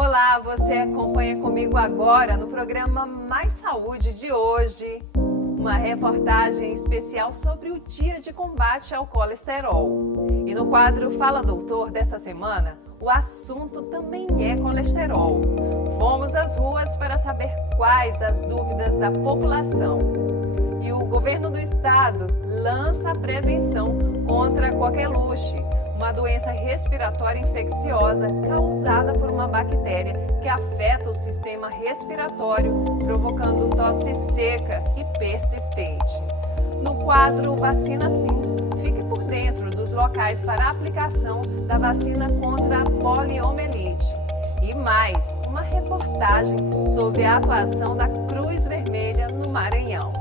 Olá, você acompanha comigo agora no programa Mais Saúde de hoje, uma reportagem especial sobre o Dia de Combate ao Colesterol. E no quadro Fala Doutor dessa semana, o assunto também é colesterol. Fomos às ruas para saber quais as dúvidas da população. E o governo do estado lança a prevenção contra a coqueluche, uma doença respiratória infecciosa causada por uma bactéria que afeta o sistema respiratório, provocando tosse seca e persistente. No quadro Vacina Sim, fique por dentro dos locais para a aplicação da vacina contra a poliomielite. E mais, uma reportagem sobre a atuação da Cruz Vermelha no Maranhão.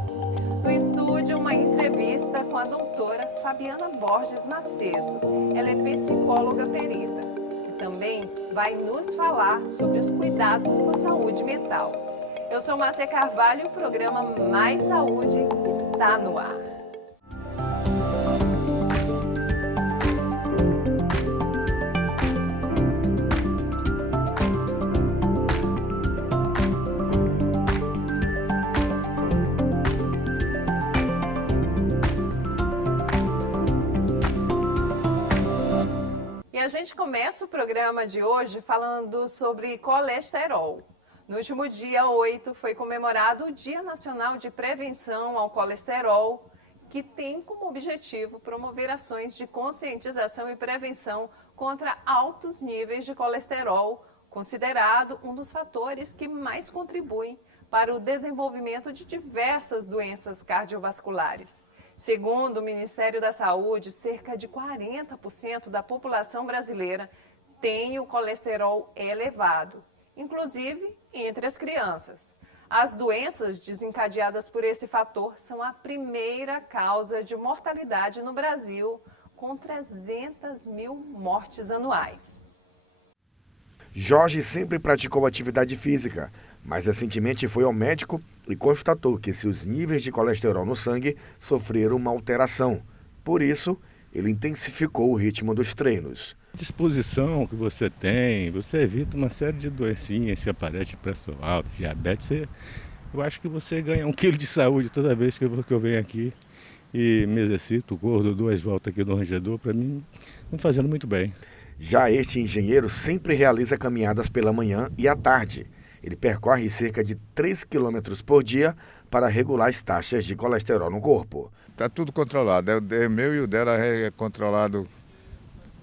No estúdio, uma entrevista com a doutora Fabiana Borges Macedo. Ela é psicóloga perita e também vai nos falar sobre os cuidados com a saúde mental. Eu sou Márcia Carvalho e o programa Mais Saúde está no ar. E a gente começa o programa de hoje falando sobre colesterol. No último dia 8 foi comemorado o Dia Nacional de Prevenção ao Colesterol, que tem como objetivo promover ações de conscientização e prevenção contra altos níveis de colesterol, considerado um dos fatores que mais contribuem para o desenvolvimento de diversas doenças cardiovasculares. Segundo o Ministério da Saúde, cerca de 40% da população brasileira tem o colesterol elevado, inclusive entre as crianças. As doenças desencadeadas por esse fator são a primeira causa de mortalidade no Brasil, com 300 mil mortes anuais. Jorge sempre praticou atividade física, mas recentemente foi ao médico e constatou que seus níveis de colesterol no sangue sofreram uma alteração. Por isso, ele intensificou o ritmo dos treinos. A disposição que você tem, você evita uma série de doencinhas que aparecem, pressão alta, diabetes. Eu acho que você ganha 1 quilo de saúde toda vez que eu venho aqui e me exercito, corro 2 voltas aqui no rangedor, para mim, me fazendo muito bem. Já este engenheiro sempre realiza caminhadas pela manhã e à tarde. Ele percorre cerca de 3 km por dia para regular as taxas de colesterol no corpo. Está tudo controlado. O meu e o dela é controlado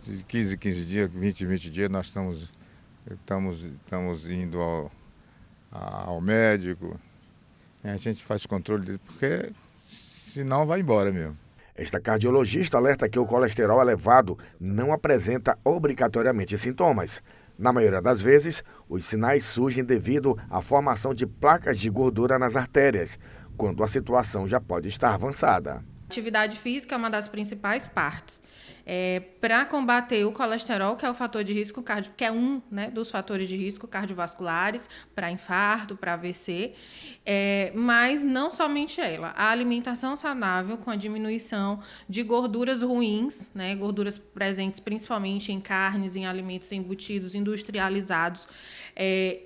de 15 em 15 dias, 20 em 20 dias. Nós estamos indo ao médico. A gente faz controle dele, porque senão vai embora mesmo. Esta cardiologista alerta que o colesterol elevado não apresenta obrigatoriamente sintomas. Na maioria das vezes, os sinais surgem devido à formação de placas de gordura nas artérias, quando a situação já pode estar avançada. Atividade física é uma das principais partes. Para combater o colesterol, que é o fator de risco que é um, né, dos fatores de risco cardiovasculares, para infarto, para AVC, mas não somente ela. A alimentação saudável com a diminuição de gorduras ruins, né, gorduras presentes principalmente em carnes, em alimentos embutidos, industrializados,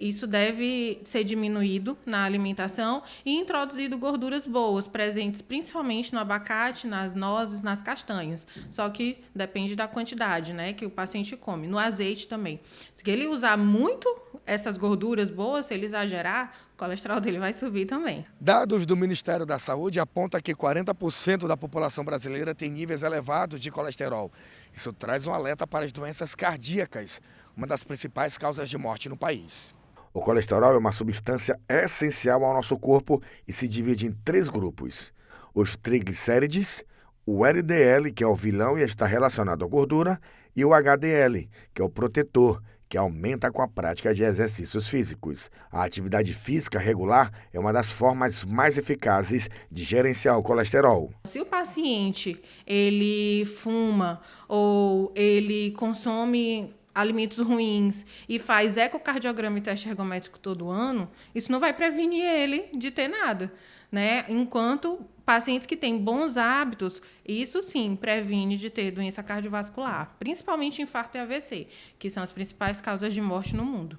isso deve ser diminuído na alimentação e introduzido gorduras boas, presentes principalmente no abacate, nas nozes, nas castanhas. Só que depende da quantidade, né, que o paciente come. No azeite também. Se ele usar muito essas gorduras boas, se ele exagerar, o colesterol dele vai subir também. Dados do Ministério da Saúde apontam que 40% da população brasileira tem níveis elevados de colesterol. Isso traz um alerta para as doenças cardíacas, uma das principais causas de morte no país. O colesterol é uma substância essencial ao nosso corpo e se divide em 3 grupos: os triglicérides, o LDL, que é o vilão e está relacionado à gordura, e o HDL, que é o protetor, que aumenta com a prática de exercícios físicos. A atividade física regular é uma das formas mais eficazes de gerenciar o colesterol. Se o paciente ele fuma ou ele consome alimentos ruins e faz ecocardiograma e teste ergométrico todo ano, isso não vai prevenir ele de ter nada, né? Enquanto pacientes que têm bons hábitos, isso sim previne de ter doença cardiovascular, principalmente infarto e AVC, que são as principais causas de morte no mundo.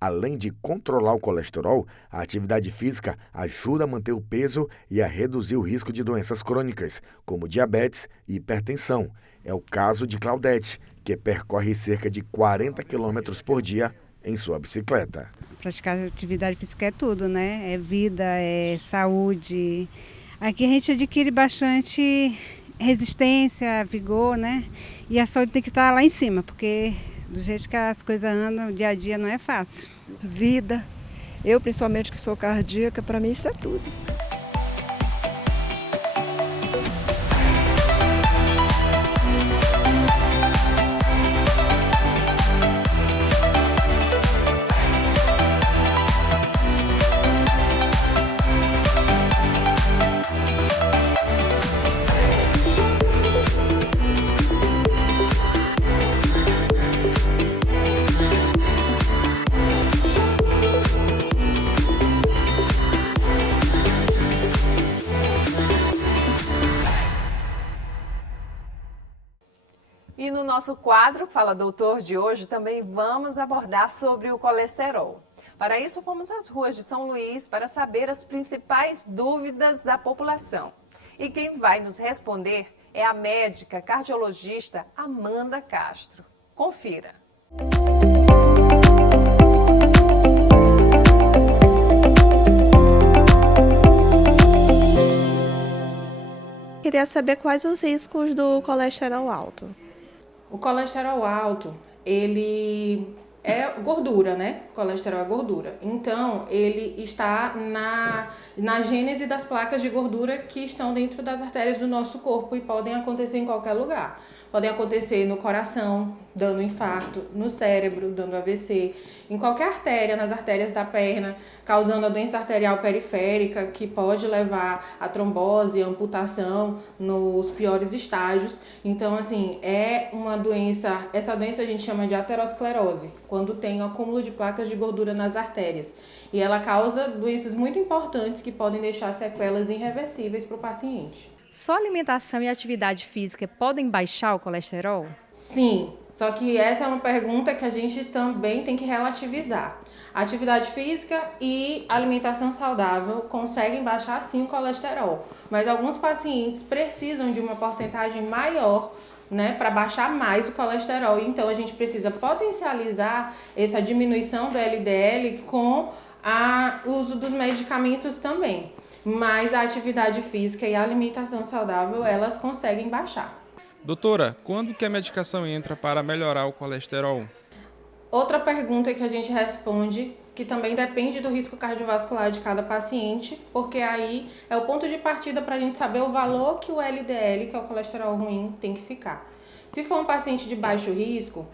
Além de controlar o colesterol, a atividade física ajuda a manter o peso e a reduzir o risco de doenças crônicas, como diabetes e hipertensão. É o caso de Claudete, que percorre cerca de 40 km por dia em sua bicicleta. Praticar atividade física é tudo, né? É vida, é saúde. Aqui a gente adquire bastante resistência, vigor, né? E a saúde tem que estar lá em cima, porque do jeito que as coisas andam, o dia a dia não é fácil. Vida. Eu, principalmente, que sou cardíaca, para mim isso é tudo. E no nosso quadro Fala Doutor de hoje também vamos abordar sobre o colesterol. Para isso, fomos às ruas de São Luís para saber as principais dúvidas da população. E quem vai nos responder é a médica cardiologista Amanda Castro. Confira. Queria saber quais os riscos do colesterol alto. O colesterol alto, ele é gordura, né? O colesterol é gordura. Então, ele está na gênese das placas de gordura que estão dentro das artérias do nosso corpo e podem acontecer em qualquer lugar. Podem acontecer no coração, dando infarto, no cérebro, dando AVC, em qualquer artéria, nas artérias da perna, causando a doença arterial periférica, que pode levar a trombose, a amputação nos piores estágios. Então, assim, é uma doença, essa doença a gente chama de aterosclerose, quando tem o acúmulo de placas de gordura nas artérias. E ela causa doenças muito importantes que podem deixar sequelas irreversíveis para o paciente. Só alimentação e atividade física podem baixar o colesterol? Sim, só que essa é uma pergunta que a gente também tem que relativizar. A atividade física e alimentação saudável conseguem baixar sim o colesterol, mas alguns pacientes precisam de uma porcentagem maior, né, para baixar mais o colesterol. Então a gente precisa potencializar essa diminuição do LDL com o uso dos medicamentos também. Mas a atividade física e a alimentação saudável, elas conseguem baixar. Doutora, quando que a medicação entra para melhorar o colesterol? Outra pergunta que a gente responde, que também depende do risco cardiovascular de cada paciente, porque aí é o ponto de partida para a gente saber o valor que o LDL, que é o colesterol ruim, tem que ficar. Se for um paciente de baixo risco,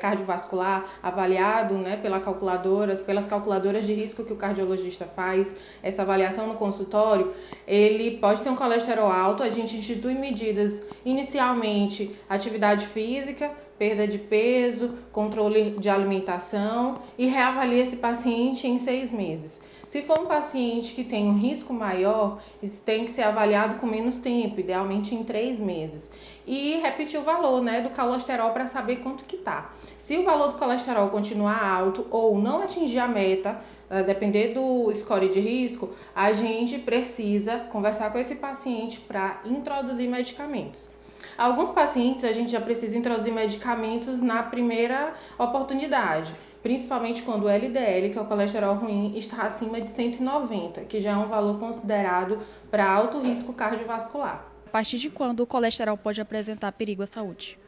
cardiovascular, avaliado, né, pelas calculadoras de risco que o cardiologista faz, essa avaliação no consultório, ele pode ter um colesterol alto. A gente institui medidas, inicialmente, atividade física, perda de peso, controle de alimentação e reavalia esse paciente em 6 meses. Se for um paciente que tem um risco maior, isso tem que ser avaliado com menos tempo, idealmente em 3 meses. E repetir o valor, né, do colesterol para saber quanto que tá. Se o valor do colesterol continuar alto ou não atingir a meta, depender do score de risco, a gente precisa conversar com esse paciente para introduzir medicamentos. Alguns pacientes a gente já precisa introduzir medicamentos na primeira oportunidade, principalmente quando o LDL, que é o colesterol ruim, está acima de 190, que já é um valor considerado para alto risco cardiovascular. A partir de quando o colesterol pode apresentar perigo à saúde?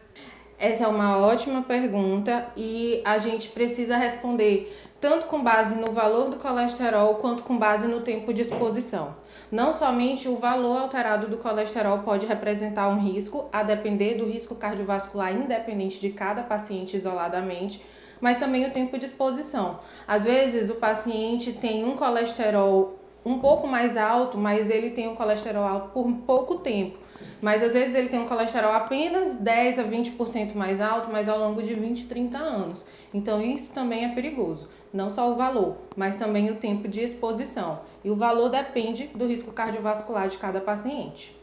Essa é uma ótima pergunta e a gente precisa responder tanto com base no valor do colesterol quanto com base no tempo de exposição. Não somente o valor alterado do colesterol pode representar um risco, a depender do risco cardiovascular independente de cada paciente isoladamente, mas também o tempo de exposição. Às vezes o paciente tem um colesterol um pouco mais alto, mas ele tem um colesterol alto por pouco tempo. Mas às vezes ele tem um colesterol apenas 10 a 20% mais alto, mas ao longo de 20, 30 anos. Então isso também é perigoso. Não só o valor, mas também o tempo de exposição. E o valor depende do risco cardiovascular de cada paciente.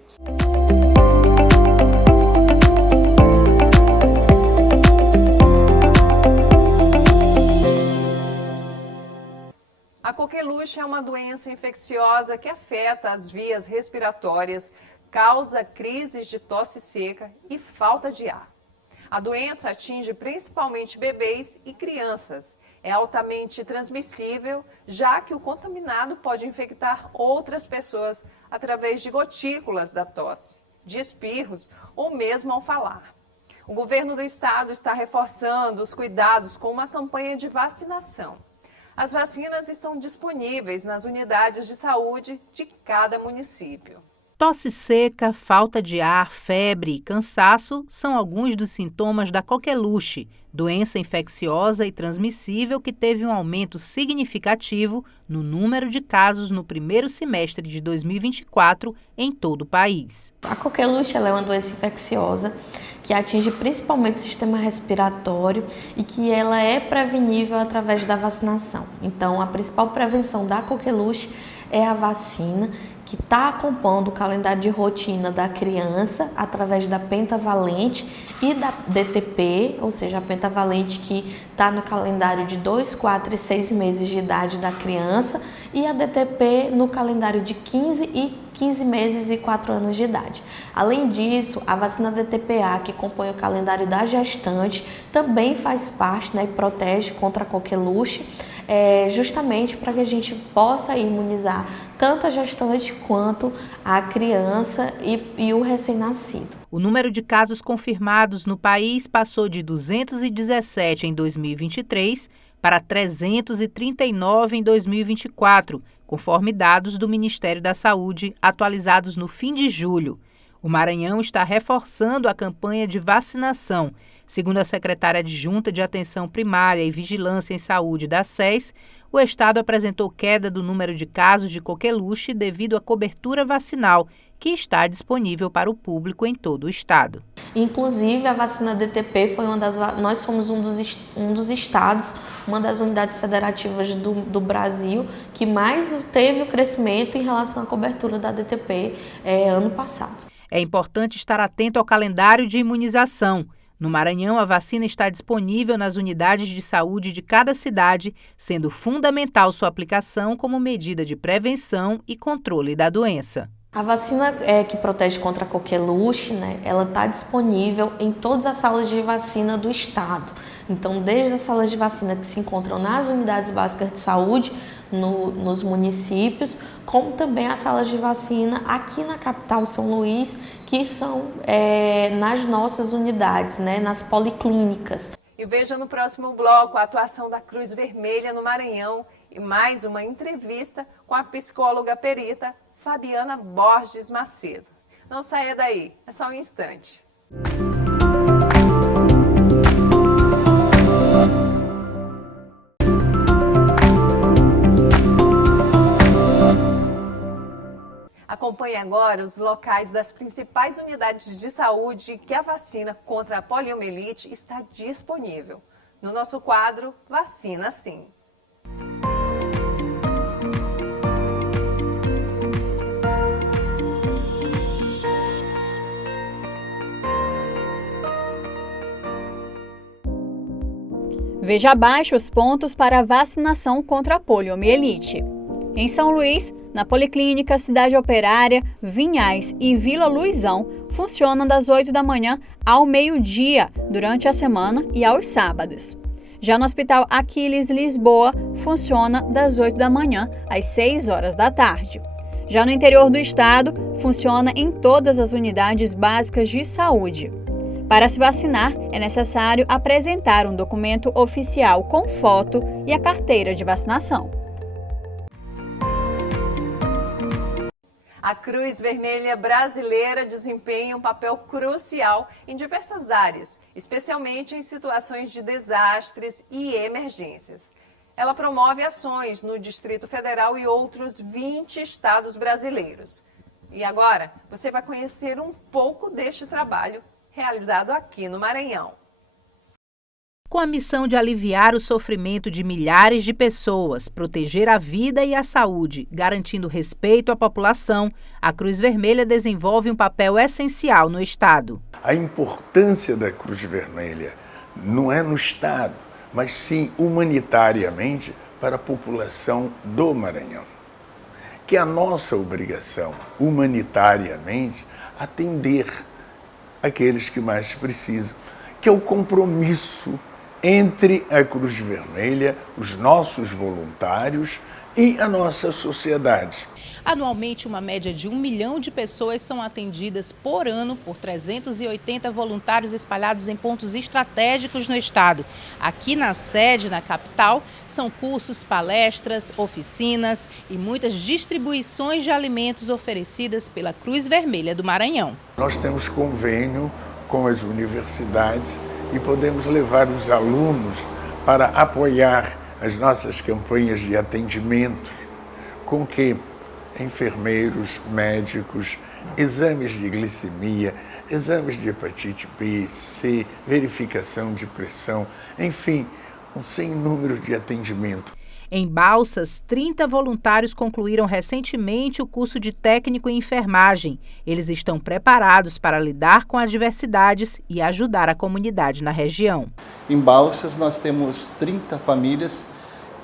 coqueluche é uma doença infecciosa que afeta as vias respiratórias, causa crises de tosse seca e falta de ar. A doença atinge principalmente bebês e crianças. É altamente transmissível, já que o contaminado pode infectar outras pessoas através de gotículas da tosse, de espirros ou mesmo ao falar. O governo do estado está reforçando os cuidados com uma campanha de vacinação. As vacinas estão disponíveis nas unidades de saúde de cada município. Tosse seca, falta de ar, febre e cansaço são alguns dos sintomas da coqueluche, doença infecciosa e transmissível que teve um aumento significativo no número de casos no primeiro semestre de 2024 em todo o país. A coqueluche ela é uma doença infecciosa que atinge principalmente o sistema respiratório e que ela é prevenível através da vacinação. Então, a principal prevenção da coqueluche é a vacina, que está acompanhando o calendário de rotina da criança através da pentavalente e da DTP, ou seja, a pentavalente que está no calendário de 2, 4 e 6 meses de idade da criança e a DTP no calendário de 15 meses e 4 anos de idade. Além disso, a vacina DTPA, que compõe o calendário da gestante, também faz parte, e protege contra a coqueluche, justamente para que a gente possa imunizar tanto a gestante quanto a criança e o recém-nascido. O número de casos confirmados no país passou de 217 em 2023 para 339 em 2024, conforme dados do Ministério da Saúde atualizados no fim de julho. O Maranhão está reforçando a campanha de vacinação. Segundo a secretária adjunta de Atenção Primária e Vigilância em Saúde da SES, o estado apresentou queda do número de casos de coqueluche devido à cobertura vacinal, que está disponível para o público em todo o estado. Inclusive, a vacina DTP foi nós fomos um dos estados, uma das unidades federativas do Brasil, que mais teve o crescimento em relação à cobertura da DTP ano passado. É importante estar atento ao calendário de imunização. No Maranhão, a vacina está disponível nas unidades de saúde de cada cidade, sendo fundamental sua aplicação como medida de prevenção e controle da doença. A vacina que protege contra a coqueluche, ela está disponível em todas as salas de vacina do estado. Então, desde as salas de vacina que se encontram nas unidades básicas de saúde, nos municípios, como também as salas de vacina aqui na capital São Luís, que são nas nossas unidades, nas policlínicas. E veja no próximo bloco a atuação da Cruz Vermelha no Maranhão e mais uma entrevista com a psicóloga perita Fabiana Borges Macedo. Não saia daí, é só um instante. Acompanhe agora os locais das principais unidades de saúde que a vacina contra a poliomielite está disponível. No nosso quadro Vacina Sim. Veja abaixo os pontos para a vacinação contra a poliomielite. Em São Luís, na Policlínica Cidade Operária, Vinhais e Vila Luizão, funcionam das 8 da manhã ao meio-dia, durante a semana e aos sábados. Já no Hospital Aquiles Lisboa, funciona das 8 da manhã às 6 horas da tarde. Já no interior do estado, funciona em todas as unidades básicas de saúde. Para se vacinar, é necessário apresentar um documento oficial com foto e a carteira de vacinação. A Cruz Vermelha Brasileira desempenha um papel crucial em diversas áreas, especialmente em situações de desastres e emergências. Ela promove ações no Distrito Federal e outros 20 estados brasileiros. E agora, você vai conhecer um pouco deste trabalho realizado aqui no Maranhão. Com a missão de aliviar o sofrimento de milhares de pessoas, proteger a vida e a saúde, garantindo respeito à população, a Cruz Vermelha desenvolve um papel essencial no estado. A importância da Cruz Vermelha não é no estado, mas sim humanitariamente, para a população do Maranhão. Que é a nossa obrigação, humanitariamente, atender aqueles que mais precisam, que é o compromisso entre a Cruz Vermelha, os nossos voluntários e a nossa sociedade. Anualmente, uma média de 1 milhão de pessoas são atendidas por ano por 380 voluntários espalhados em pontos estratégicos no estado. Aqui na sede, na capital, são cursos, palestras, oficinas e muitas distribuições de alimentos oferecidas pela Cruz Vermelha do Maranhão. Nós temos convênio com as universidades e podemos levar os alunos para apoiar as nossas campanhas de atendimento, com que enfermeiros, médicos, exames de glicemia, exames de hepatite B, C, verificação de pressão, enfim, um sem número de atendimento. Em Balsas, 30 voluntários concluíram recentemente o curso de técnico em enfermagem. Eles estão preparados para lidar com adversidades e ajudar a comunidade na região. Em Balsas, nós temos 30 famílias,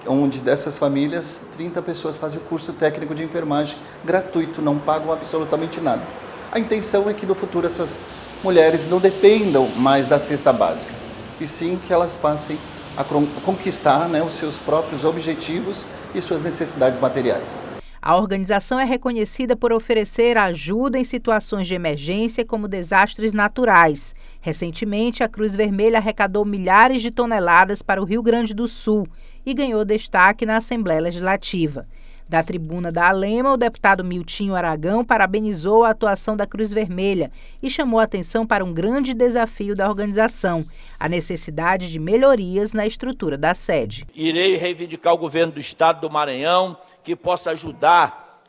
onde dessas famílias, 30 pessoas fazem o curso técnico de enfermagem gratuito, não pagam absolutamente nada. A intenção é que no futuro essas mulheres não dependam mais da cesta básica, e sim que elas passem a conquistar, os seus próprios objetivos e suas necessidades materiais. A organização é reconhecida por oferecer ajuda em situações de emergência como desastres naturais. Recentemente, a Cruz Vermelha arrecadou milhares de toneladas para o Rio Grande do Sul e ganhou destaque na Assembleia Legislativa. Da tribuna da Alema, o deputado Miltinho Aragão parabenizou a atuação da Cruz Vermelha e chamou a atenção para um grande desafio da organização, a necessidade de melhorias na estrutura da sede. Irei reivindicar ao governo do estado do Maranhão que possa ajudar,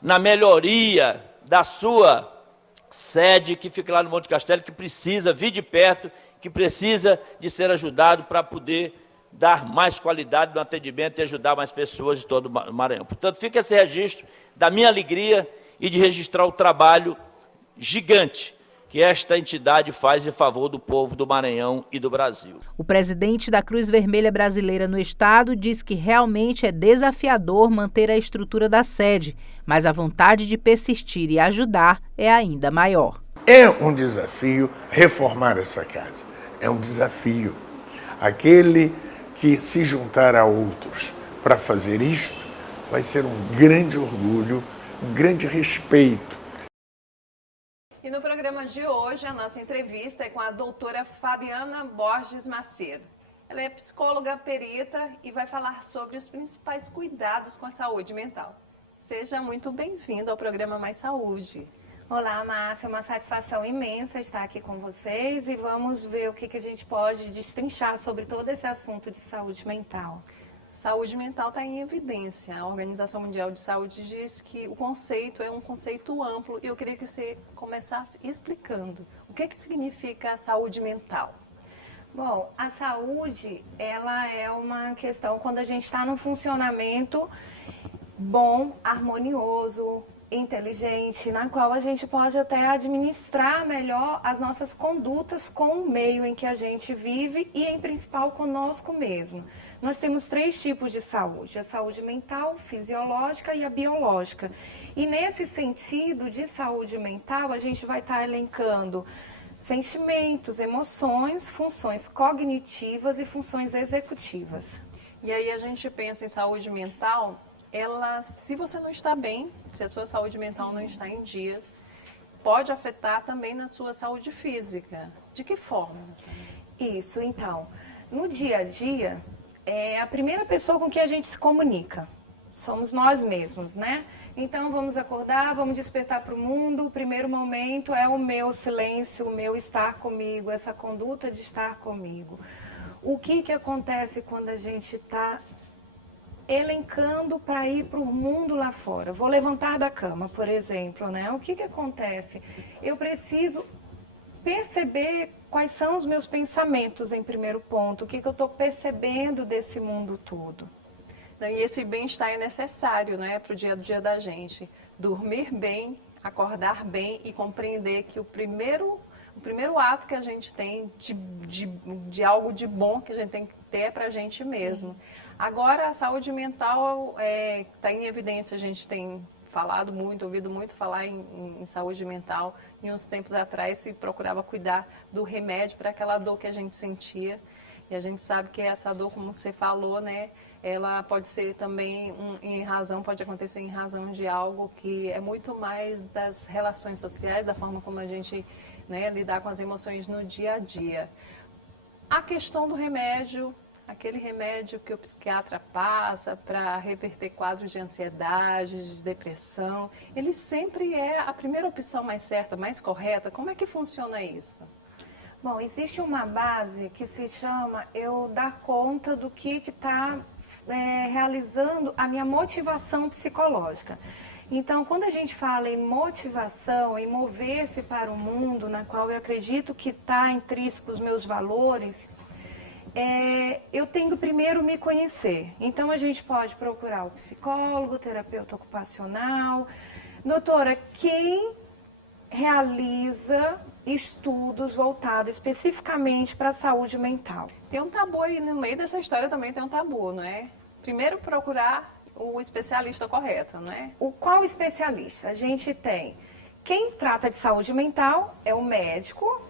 na melhoria da sua sede, que fica lá no Monte Castelo, que precisa vir de perto, que precisa de ser ajudado para poder dar mais qualidade no atendimento e ajudar mais pessoas de todo o Maranhão. Portanto, fica esse registro da minha alegria e de registrar o trabalho gigante que esta entidade faz em favor do povo do Maranhão e do Brasil. O presidente da Cruz Vermelha Brasileira no estado diz que realmente é desafiador manter a estrutura da sede, mas a vontade de persistir e ajudar é ainda maior. É um desafio reformar essa casa. É um desafio. Aquele que se juntar a outros para fazer isto vai ser um grande orgulho, um grande respeito. E no programa de hoje, a nossa entrevista é com a doutora Fabiana Borges Macedo. Ela é psicóloga perita e vai falar sobre os principais cuidados com a saúde mental. Seja muito bem-vindo ao programa Mais Saúde. Olá, Márcia, é uma satisfação imensa estar aqui com vocês e vamos ver o que a gente pode destrinchar sobre todo esse assunto de saúde mental. Saúde mental está em evidência. A Organização Mundial de Saúde diz que o conceito é um conceito amplo e eu queria que você começasse explicando o que significa a saúde mental. Bom, a saúde, ela é uma questão quando a gente está num funcionamento bom, harmonioso, inteligente, na qual a gente pode até administrar melhor as nossas condutas com o meio em que a gente vive e, em principal, conosco mesmo. Nós temos 3 tipos de saúde, a saúde mental, fisiológica e a biológica. E nesse sentido de saúde mental, a gente vai estar elencando sentimentos, emoções, funções cognitivas e funções executivas. E aí a gente pensa em saúde mental, se você não está bem, se a sua saúde mental não está em dias, pode afetar também na sua saúde física. De que forma? Isso, então, no dia a dia, é a primeira pessoa com quem a gente se comunica. Somos nós mesmos, né? Então, vamos acordar, vamos despertar para o mundo. O primeiro momento é o meu silêncio, o meu estar comigo, essa conduta de estar comigo. O que acontece quando a gente está elencando para ir para o mundo lá fora? Vou levantar da cama, por exemplo, né? O que acontece? Eu preciso perceber quais são os meus pensamentos em primeiro ponto, o que eu estou percebendo desse mundo todo. E esse bem-estar é necessário, né, para o dia a dia da gente. Dormir bem, acordar bem e compreender que o primeiro o primeiro ato que a gente tem de algo de bom que a gente tem que ter é para a gente mesmo. Agora, a saúde mental está em evidência, a gente tem falado muito, ouvido muito falar em saúde mental. Em uns tempos atrás se procurava cuidar do remédio para aquela dor que a gente sentia. E a gente sabe que essa dor, como você falou, né, ela pode ser também pode acontecer em razão de algo que é muito mais das relações sociais, da forma como a gente, né, lidar com as emoções no dia a dia. A questão do remédio, aquele remédio que o psiquiatra passa para reverter quadros de ansiedade, de depressão, ele sempre é a primeira opção mais certa, mais correta? Como é que funciona isso? Bom, existe uma base que se chama eu dar conta do que está realizando a minha motivação psicológica. Então, quando a gente fala em motivação, em mover-se para o mundo, na qual eu acredito que está intrínseco os meus valores, eu tenho que primeiro me conhecer. Então, a gente pode procurar o psicólogo, o terapeuta ocupacional. Doutora, quem realiza estudos voltados especificamente para a saúde mental? Tem um tabu aí, no meio dessa história também tem um tabu, não é? Primeiro procurar o especialista correto, não é? Qual especialista? A gente tem quem trata de saúde mental, é o médico,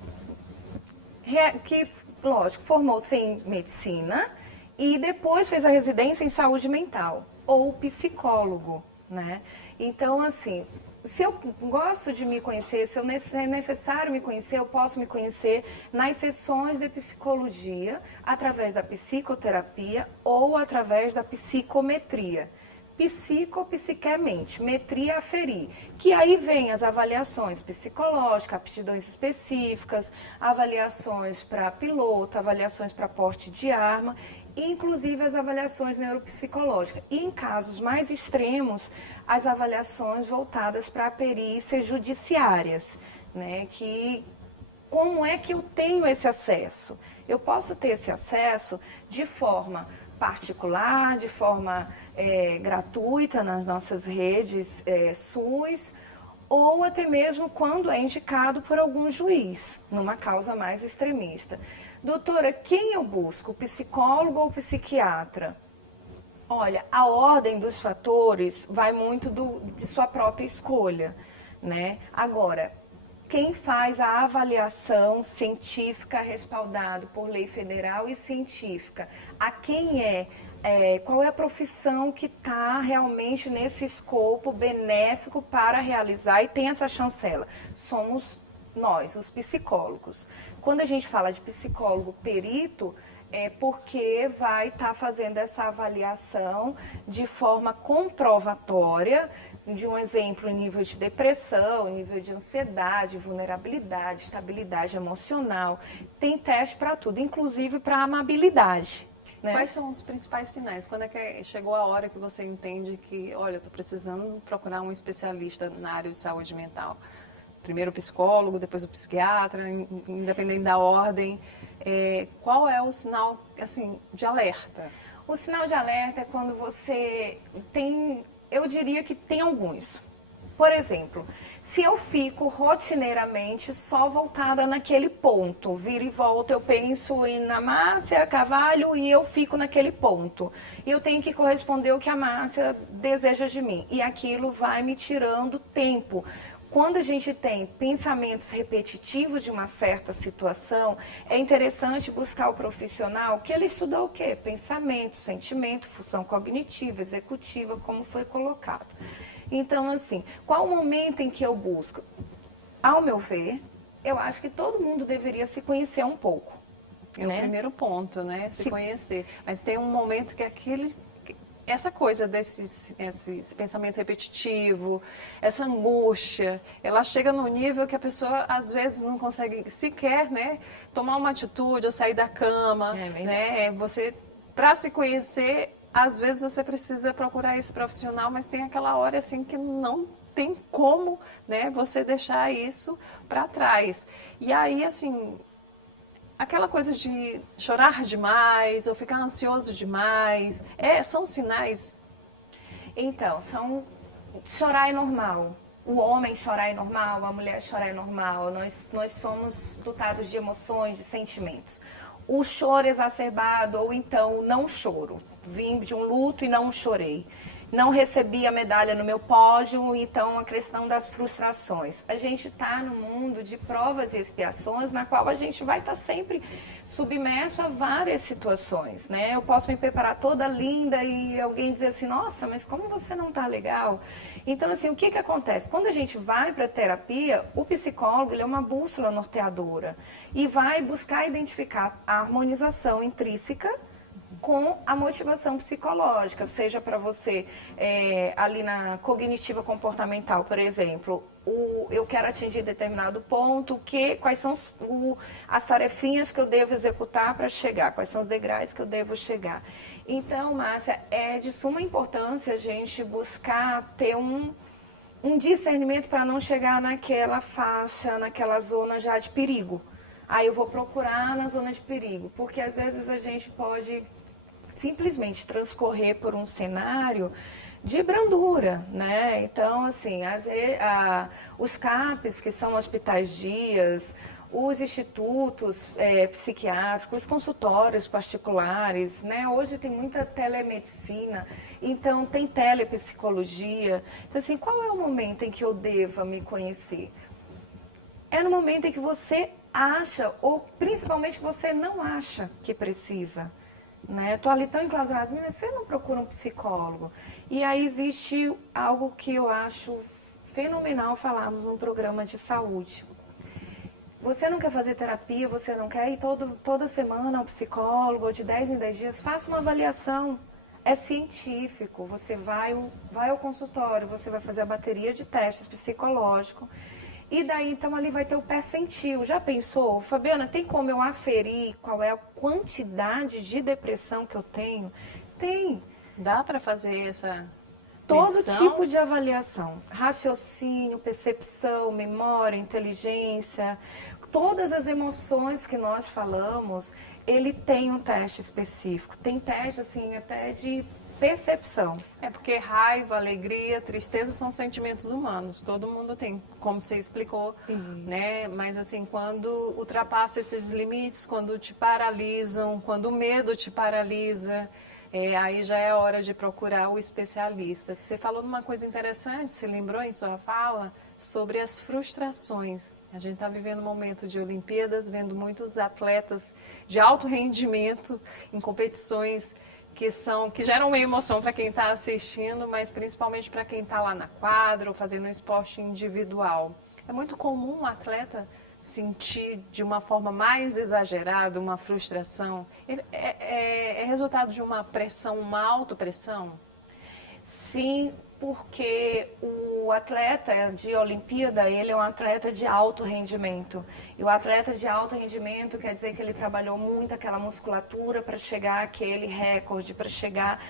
que, lógico, formou-se em medicina e depois fez a residência em saúde mental, ou o psicólogo, né? Então, assim, se eu gosto de me conhecer, se é necessário me conhecer, eu posso me conhecer nas sessões de psicologia, através da psicoterapia ou através da psicometria. Psique é mente, metria aferir, que aí vem as avaliações psicológicas, aptidões específicas, avaliações para piloto, avaliações para porte de arma, inclusive as avaliações neuropsicológicas. E em casos mais extremos, as avaliações voltadas para perícias judiciárias, né? Que como é que eu tenho esse acesso? Eu posso ter esse acesso de forma particular, de forma gratuita nas nossas redes SUS, ou até mesmo quando é indicado por algum juiz, numa causa mais extremista. Doutora, quem eu busco, psicólogo ou psiquiatra? Olha, a ordem dos fatores vai muito de sua própria escolha, né? Agora, quem faz a avaliação científica respaldado por lei federal e científica, a quem qual é a profissão que está realmente nesse escopo benéfico para realizar e tem essa chancela? Somos nós, os psicólogos. Quando a gente fala de psicólogo perito, é porque vai estar fazendo essa avaliação de forma comprovatória, de um exemplo em nível de depressão, nível de ansiedade, vulnerabilidade, estabilidade emocional. Tem teste para tudo, inclusive para amabilidade. Né? Quais são os principais sinais? Quando é que chegou a hora que você entende que, olha, eu estou precisando procurar um especialista na área de saúde mental? Primeiro o psicólogo, depois o psiquiatra, independente da ordem. Qual é o sinal, assim, de alerta? O sinal de alerta é quando você tem, eu diria que tem alguns. Por exemplo, se eu fico rotineiramente só voltada naquele ponto, vira e volta, eu penso na Márcia Carvalho e eu fico naquele ponto. E eu tenho que corresponder o que a Márcia deseja de mim. E aquilo vai me tirando tempo. Quando a gente tem pensamentos repetitivos de uma certa situação, é interessante buscar o profissional que ele estudou o quê? Pensamento, sentimento, função cognitiva, executiva, como foi colocado. Então, assim, qual o momento em que eu busco? Ao meu ver, eu acho que todo mundo deveria se conhecer um pouco. É o primeiro ponto, né? Se conhecer. Mas tem um momento que essa coisa esse pensamento repetitivo, essa angústia, ela chega no nível que a pessoa às vezes não consegue sequer, né, tomar uma atitude ou sair da cama, né? Você, para se conhecer, às vezes você precisa procurar esse profissional, mas tem aquela hora assim que não tem como, né, você deixar isso para trás. E aí, assim, aquela coisa de chorar demais ou ficar ansioso demais, são sinais? Então, chorar é normal. o homem chorar é normal, a mulher chorar é normal, nós somos dotados de emoções, de sentimentos. O choro exacerbado ou então não choro, vim de um luto e não chorei. Não recebi a medalha no meu pódio, então a questão das frustrações. A gente está no mundo de provas e expiações, na qual a gente vai estar sempre submerso a várias situações, né? Eu posso me preparar toda linda e alguém dizer assim, nossa, mas como você não está legal? Então, assim, o que acontece? Quando a gente vai para a terapia, o psicólogo ele é uma bússola norteadora e vai buscar identificar a harmonização intrínseca com a motivação psicológica, seja para você ali na cognitiva comportamental, por exemplo, eu quero atingir determinado ponto, quais são as tarefinhas que eu devo executar para chegar, quais são os degraus que eu devo chegar. Então, Márcia, é de suma importância a gente buscar ter um discernimento para não chegar naquela faixa, naquela zona já de perigo. Aí eu vou procurar na zona de perigo, porque às vezes a gente pode simplesmente transcorrer por um cenário de brandura, né? Então, assim, os CAPs, que são hospitais dias, os institutos psiquiátricos, os consultórios particulares, né? Hoje tem muita telemedicina, então tem telepsicologia. Então, assim, qual é o momento em que eu deva me conhecer? É no momento em que você acha, ou principalmente que você não acha que precisa. Estou ali tão enclausurada, mas você não procura um psicólogo. E aí existe algo que eu acho fenomenal falarmos num programa de saúde. Você não quer fazer terapia, você não quer ir toda semana ao psicólogo, ou de 10 em 10 dias, faça uma avaliação. É científico, você vai ao consultório, você vai fazer a bateria de testes psicológicos. E daí, então, ali vai ter o percentil. Já pensou? Fabiana, tem como eu aferir qual é a quantidade de depressão que eu tenho? Tem. Dá para fazer essa todo medição? Tipo de avaliação. Raciocínio, percepção, memória, inteligência. Todas as emoções que nós falamos, ele tem um teste específico. Tem teste, assim, até de percepção. É porque raiva, alegria, tristeza são sentimentos humanos. Todo mundo tem, como você explicou, né? Mas assim, quando ultrapassa esses limites, quando te paralisam, quando o medo te paralisa, aí já é hora de procurar o especialista. Você falou de uma coisa interessante, você lembrou em sua fala, sobre as frustrações. A gente está vivendo um momento de Olimpíadas, vendo muitos atletas de alto rendimento em competições que geram uma emoção para quem está assistindo, mas principalmente para quem está lá na quadra ou fazendo um esporte individual. É muito comum um atleta sentir de uma forma mais exagerada uma frustração. É resultado de uma pressão, uma autopressão? Sim, porque o atleta de Olimpíada, ele é um atleta de alto rendimento. E o atleta de alto rendimento quer dizer que ele trabalhou muito aquela musculatura para chegar àquele recorde, para chegar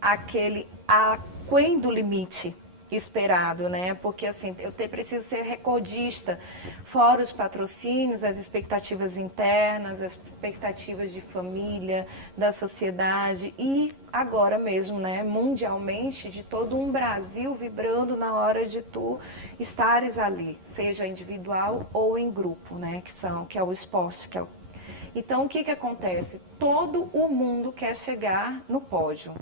aquém do limite esperado, né? Porque assim, eu preciso ser recordista, fora os patrocínios, as expectativas internas, as expectativas de família, da sociedade e agora mesmo, né, mundialmente, de todo um Brasil vibrando na hora de tu estares ali, seja individual ou em grupo, né, que é o esporte, Então, o que acontece? Todo o mundo quer chegar no pódio.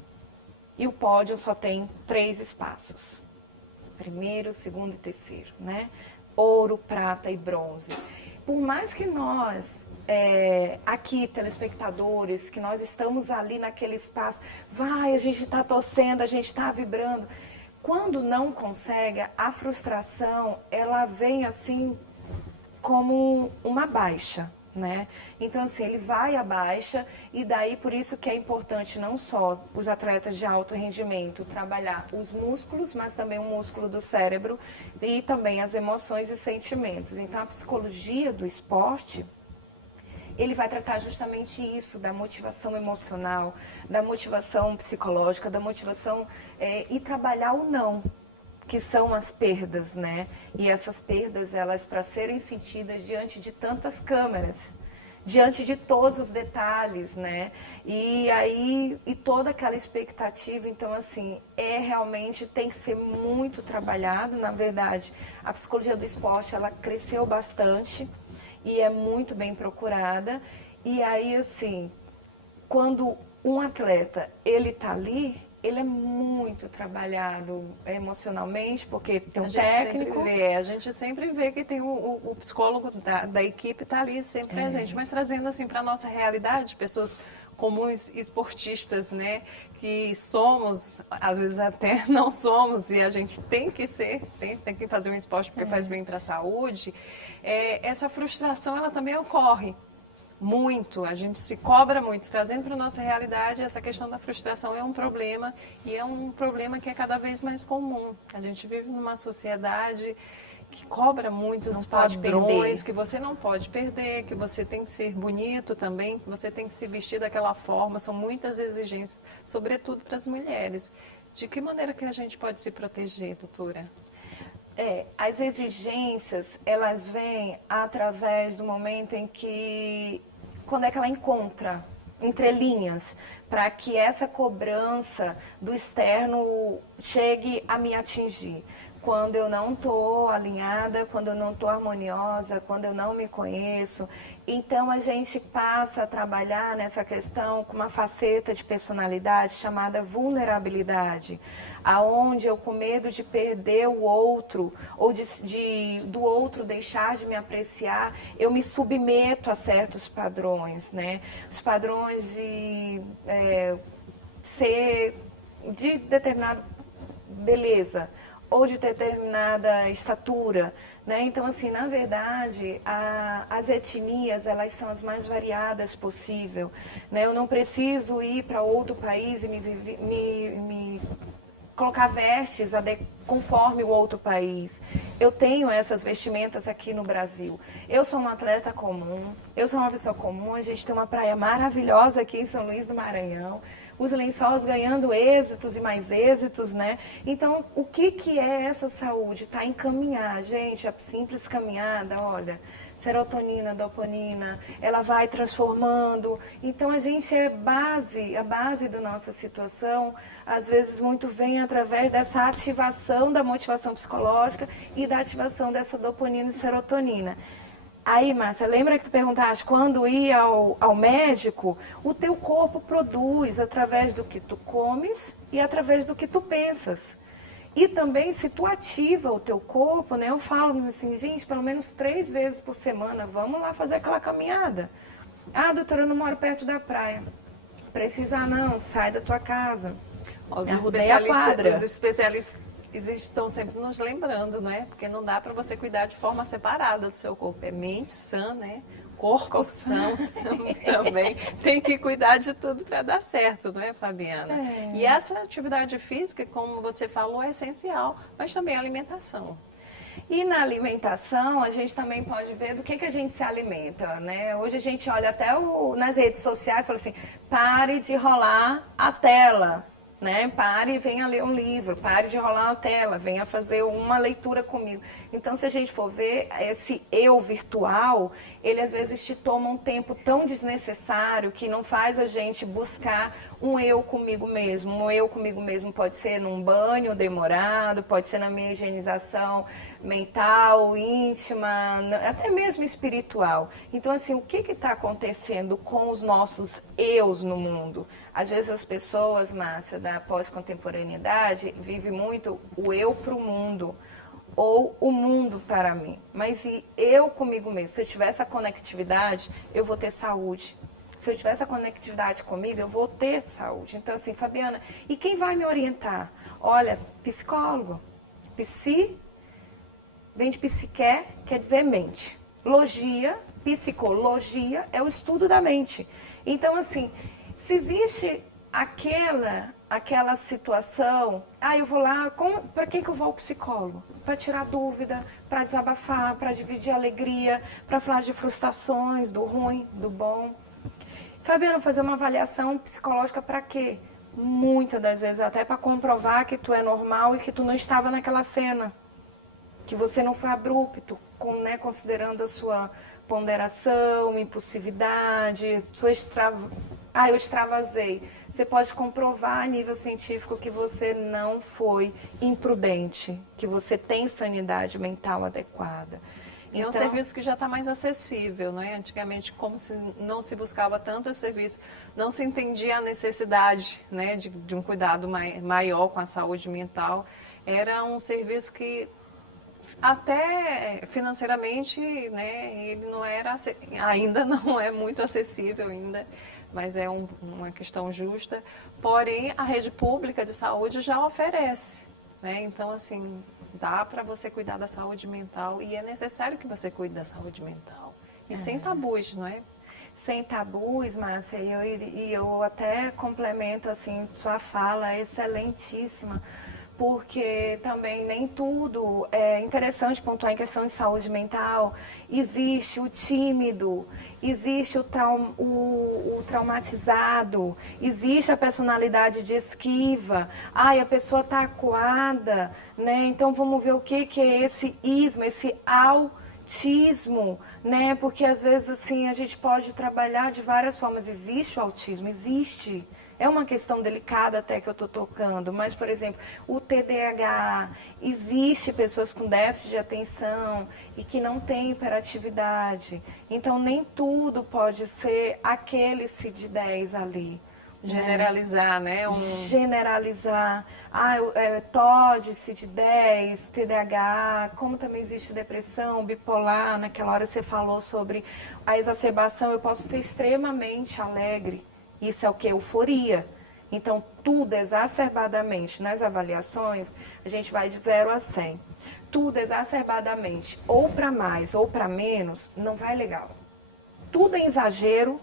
E o pódio só tem 3 espaços. Primeiro, segundo e terceiro, né? Ouro, prata e bronze. Por mais que nós, aqui, telespectadores, que nós estamos ali naquele espaço, a gente está torcendo, a gente está vibrando. Quando não consegue, a frustração, ela vem assim como uma baixa, né? Então, assim, ele vai à baixa e daí por isso que é importante não só os atletas de alto rendimento trabalhar os músculos, mas também o músculo do cérebro e também as emoções e sentimentos. Então, a psicologia do esporte, ele vai tratar justamente isso, da motivação emocional, da motivação psicológica, da motivação e trabalhar o não, que são as perdas, né? E essas perdas, elas para serem sentidas diante de tantas câmeras, diante de todos os detalhes, né? E toda aquela expectativa, então assim, realmente tem que ser muito trabalhado. Na verdade, a psicologia do esporte, ela cresceu bastante e é muito bem procurada. E aí, assim, quando um atleta, ele tá ali, ele é muito trabalhado emocionalmente, porque tem um técnico. A gente sempre vê que tem o psicólogo da equipe está ali sempre presente, mas trazendo assim para a nossa realidade, pessoas comuns esportistas, né, que somos, às vezes até não somos, e a gente tem que ser, tem que fazer um esporte porque faz bem para a saúde, essa frustração ela também ocorre. Muito, a gente se cobra muito, trazendo para a nossa realidade, essa questão da frustração é um problema, e é um problema que é cada vez mais comum. A gente vive numa sociedade que cobra muito os padrões, que você não pode perder, que você tem que ser bonito também, que você tem que se vestir daquela forma, são muitas exigências, sobretudo para as mulheres. De que maneira que a gente pode se proteger, doutora? As exigências, elas vêm através do momento em que, quando é que ela encontra entrelinhas, para que essa cobrança do externo chegue a me atingir. Quando eu não estou alinhada, quando eu não estou harmoniosa, quando eu não me conheço. Então, a gente passa a trabalhar nessa questão com uma faceta de personalidade chamada vulnerabilidade, aonde eu, com medo de perder o outro, ou do outro deixar de me apreciar, eu me submeto a certos padrões, né? Os padrões de ser de determinada beleza, ou de determinada estatura, né? Então, assim, na verdade, as etnias, elas são as mais variadas possível, né? Eu não preciso ir para outro país e me colocar vestes conforme o outro país. Eu tenho essas vestimentas aqui no Brasil. Eu sou uma atleta comum, eu sou uma pessoa comum, a gente tem uma praia maravilhosa aqui em São Luís do Maranhão, os lençóis ganhando êxitos e mais êxitos, né? Então, o que é essa saúde? Tá em caminhar, gente, a simples caminhada, olha, serotonina, dopamina, ela vai transformando. Então, a gente a base da nossa situação, às vezes muito vem através dessa ativação da motivação psicológica e da ativação dessa dopamina e serotonina. Aí, Márcia, lembra que tu perguntaste quando ir ao médico? O teu corpo produz através do que tu comes e através do que tu pensas. E também, se tu ativa o teu corpo, né? Eu falo assim, gente, pelo menos 3 vezes por semana, vamos lá fazer aquela caminhada. Ah, doutora, eu não moro perto da praia. Precisa não, sai da tua casa. Os especialistas estão sempre nos lembrando, né? Porque não dá para você cuidar de forma separada do seu corpo. É mente sã, né? Corpo são também. Tem que cuidar de tudo para dar certo, não é, Fabiana? E essa atividade física, como você falou, é essencial, mas também a alimentação. E na alimentação, a gente também pode ver do que a gente se alimenta, né? Hoje a gente olha até nas redes sociais e fala assim, pare de rolar a tela. Né? Pare e venha ler um livro, pare de rolar a tela, venha fazer uma leitura comigo. Então, se a gente for ver, esse eu virtual, ele às vezes te toma um tempo tão desnecessário que não faz a gente buscar um eu comigo mesmo. Um eu comigo mesmo pode ser num banho demorado, pode ser na minha higienização mental, íntima, até mesmo espiritual. Então, assim, o que está acontecendo com os nossos eus no mundo? Às vezes as pessoas, Márcia, da pós-contemporaneidade, vivem muito o eu para o mundo, ou o mundo para mim. Mas e eu comigo mesmo? Se eu tiver essa conectividade, eu vou ter saúde. Se eu tiver essa conectividade comigo, eu vou ter saúde. Então, assim, Fabiana, e quem vai me orientar? Olha, psicólogo. Psi, vem de psique, quer dizer mente. Logia, psicologia, é o estudo da mente. Então, assim, se existe aquela situação, eu vou lá, para que eu vou ao psicólogo? Para tirar dúvida, para desabafar, para dividir alegria, para falar de frustrações, do ruim, do bom. Fabiana, fazer uma avaliação psicológica para quê? Muitas das vezes até para comprovar que tu é normal e que tu não estava naquela cena. Que você não foi abrupto, considerando a sua hipoponderação, impulsividade, eu extravasei. Você pode comprovar a nível científico que você não foi imprudente, que você tem sanidade mental adequada. E é um serviço que já está mais acessível, não é? Antigamente, como não se buscava tanto esse serviço, não se entendia a necessidade, né, de um cuidado maior com a saúde mental. Era um serviço que até financeiramente, né, ele não era, ainda não é muito acessível ainda, mas é uma questão justa. Porém, a rede pública de saúde já oferece, né? Então, assim, dá para você cuidar da saúde mental e é necessário que você cuide da saúde mental. E sem tabus, não é? Sem tabus, Márcia, e eu até complemento, assim, sua fala excelentíssima, porque também nem tudo é interessante pontuar em questão de saúde mental. Existe o tímido, existe o traumatizado, existe a personalidade de esquiva. A pessoa está acuada, né? Então vamos ver o que é esse ismo, esse autismo, né? Porque às vezes assim a gente pode trabalhar de várias formas. Existe o autismo, existe. É uma questão delicada até que eu estou tocando, mas, por exemplo, o TDAH, existe pessoas com déficit de atenção e que não têm hiperatividade. Então, nem tudo pode ser aquele CID-10 ali. Generalizar, né? Generalizar. TOD, CID-10, TDAH, como também existe depressão, bipolar. Naquela hora você falou sobre a exacerbação. Eu posso ser extremamente alegre. Isso é o que? Euforia. Então, tudo exacerbadamente nas avaliações, a gente vai de 0 a 100. Tudo exacerbadamente, ou para mais ou para menos, não vai legal. Tudo em exagero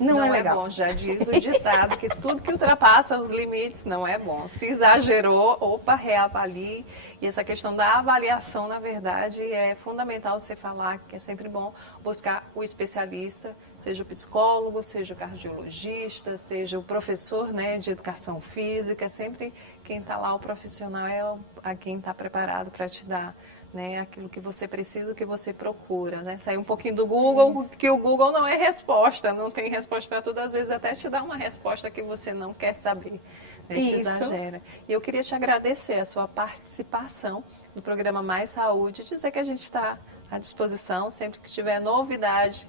não é legal. Não é bom, já diz o ditado que tudo que ultrapassa os limites não é bom. Se exagerou, reavalie. E essa questão da avaliação, na verdade, é fundamental você falar que é sempre bom buscar o especialista, seja o psicólogo, seja o cardiologista, seja o professor, né, de educação física. Sempre quem está lá, o profissional, é quem está preparado para te dar, né, aquilo que você precisa, o que você procura, né? Sair um pouquinho do Google, que o Google não é resposta, não tem resposta para tudo, às vezes até te dá uma resposta que você não quer saber, né? Te exagera. E eu queria te agradecer a sua participação no programa Mais Saúde, dizer que a gente está à disposição sempre que tiver novidade,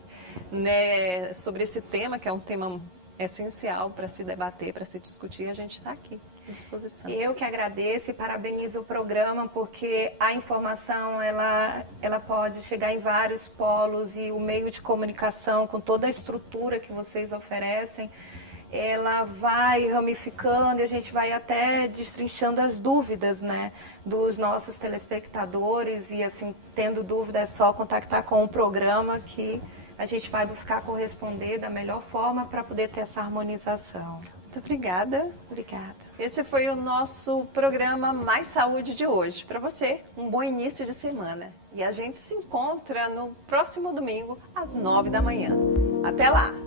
né, sobre esse tema, que é um tema essencial para se debater, para se discutir, a gente está aqui. Disposição. Eu que agradeço e parabenizo o programa, porque a informação ela pode chegar em vários polos e o meio de comunicação, com toda a estrutura que vocês oferecem, ela vai ramificando e a gente vai até destrinchando as dúvidas, né, dos nossos telespectadores. E assim, tendo dúvida é só contactar com o programa que a gente vai buscar corresponder da melhor forma para poder ter essa harmonização. Muito obrigada. Obrigada. Esse foi o nosso programa Mais Saúde de hoje. Para você, um bom início de semana. E a gente se encontra no próximo domingo, às 9 da manhã. Até lá!